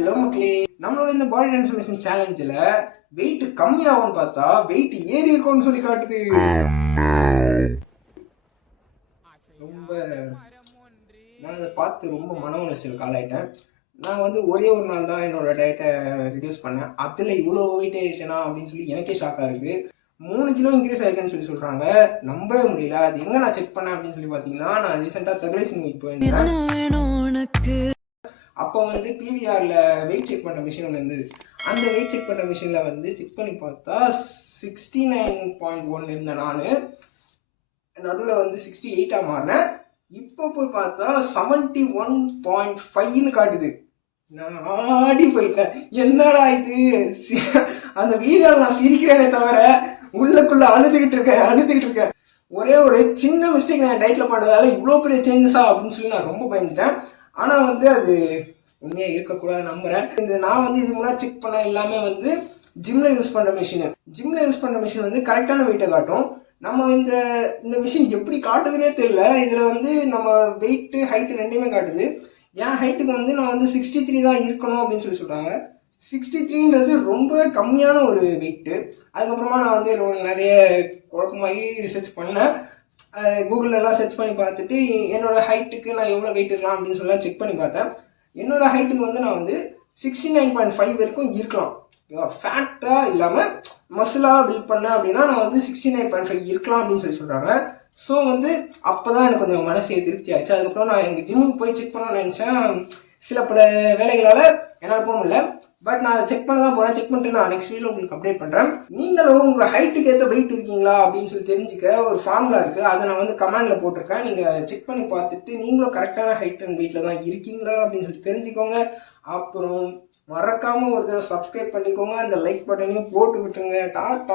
Hello மக்களே, நம்மளோட இந்த பாடி டிரான்ஸ்ஃபர்மேஷன் சேலஞ்சில் வெயிட் கம்மியாகும்னு பார்த்தா வெயிட் ஏறி இருக்கும்னு சொல்லி காட்டுது. ரொம்ப நான் அதை பார்த்து ரொம்ப மன உளைச்சல் காலாயிட்டேன். நான் வந்து ஒரே ஒரு நாள் தான் என்னோட டயட்டை ரிடியூஸ் பண்ணேன். அதில் இவ்வளோ வெயிட் ஆயிடுச்சேனா அப்படின்னு சொல்லி எனக்கே ஷாக்காக இருக்குது. 3 கிலோ இன்க்ரீஸ் ஆயிருக்குன்னு சொல்லி சொல்கிறாங்க. நம்பவே முடியல. அது எங்கே நான் செக் பண்ணேன் அப்படின்னு சொல்லி பார்த்தீங்கன்னா, நான் ரீசெண்டாக தகலேஷன் வீக் போயிருந்தேன். அப்போ வந்து பிவிஆரில் வெயிட் செக் பண்ணுற மிஷின் ஒன்று இருந்தது. அந்த வெயிட் செக் பண்ணுற மிஷினில் வந்து செக் பண்ணி பார்த்தா 69.1 இருந்தேன். நான் நடுவில் வந்து 68 மாறினேன். இப்போ போய் பார்த்தா 71.5ன்னு காட்டுது. நான் ஆடி போயிட்டேன். என்னடா இது? அந்த வீடியோவில் நான் சிரிக்கிறேனே தவிர உள்ளுக்குள்ளே அழுதுகிட்டு இருக்கேன். ஒரே ஒரு சின்ன மிஸ்டேக் நான் டயட்டில் பண்ணதால இவ்வளோ பெரிய சேஞ்சஸா அப்படின்னு சொல்லி நான் ரொம்ப பயந்துட்டேன். ஆனால் வந்து அது உண்மையாக இருக்கக்கூடாது நம்புகிறேன். நான் வந்து இதுக்கு முன்னாடி செக் பண்ண எல்லாமே வந்து ஜிம்மில் யூஸ் பண்ணுற மிஷின் வந்து கரெக்டான வெயிட்டை காட்டும். நம்ம இந்த மிஷின் எப்படி காட்டுதுன்னே தெரியல. இதில் வந்து நம்ம வெயிட்டு ஹைட்டு ரெண்டுமே காட்டுது. என் ஹைட்டுக்கு வந்து நான் வந்து 63 தான் இருக்கணும் அப்படின்னு சொல்லி சொல்கிறாங்க. 63ன்றது ரொம்ப கம்மியான ஒரு வெயிட்டு. அதுக்கப்புறமா நான் வந்து நிறைய குழப்பமாகி ரிசர்ச் பண்ணேன். கூகுளெலாம் சர்ச் பண்ணி பார்த்துட்டு என்னோடய ஹைட்டுக்கு நான் எவ்வளோ வெயிட் இருக்கலாம் அப்படின்னு சொல்லலாம் செக் பண்ணி பார்த்தேன். என்னோடய ஹைட்டுக்கு வந்து நான் வந்து 69.5 வரைக்கும் இருக்கலாம். ஃபேட்டாக இல்லாமல் மசிலாக பில்ட் பண்ணேன் அப்படின்னா நான் வந்து 69.5 இருக்கலாம் அப்படின்னு சொல்லி சொல்கிறாங்க. ஸோ வந்து அப்போ தான் எனக்கு கொஞ்சம் மனசே திருப்தி ஆச்சு. அதுக்கப்புறம் நான் எங்கள் ஜிம்முக்கு போய் செக் பண்ண நினச்சேன். சில பல வேலைகளால் என்னால் போக முடியல. பட் நான் செக் பண்ண தான் போகிறேன். செக் பண்ணிட்டு நான் நெக்ஸ்ட் வீடியோ உங்களுக்கு அப்டேட் பண்ணுறேன். நீங்களும் உங்கள் ஹைட்டுக்கு ஏற்ற வெயிட் இருக்கீங்களா அப்படின்னு சொல்லி தெரிஞ்சுக்க ஒரு ஃபார்முலா இருக்குது. அதை நான் வந்து கமெண்டில் போட்டிருக்கேன். நீங்கள் செக் பண்ணி பார்த்துட்டு நீங்களும் கரெக்டான ஹைட் அண்ட் வெயிட்டில் தான் இருக்கீங்களா அப்படின்னு சொல்லி தெரிஞ்சுக்கோங்க. அப்புறம் மறக்காமல் ஒரு தடவை சப்ஸ்கிரைப் பண்ணிக்கோங்க. அந்த லைக் பட்டனையும் போட்டு விட்டுருங்க. டாட்டா.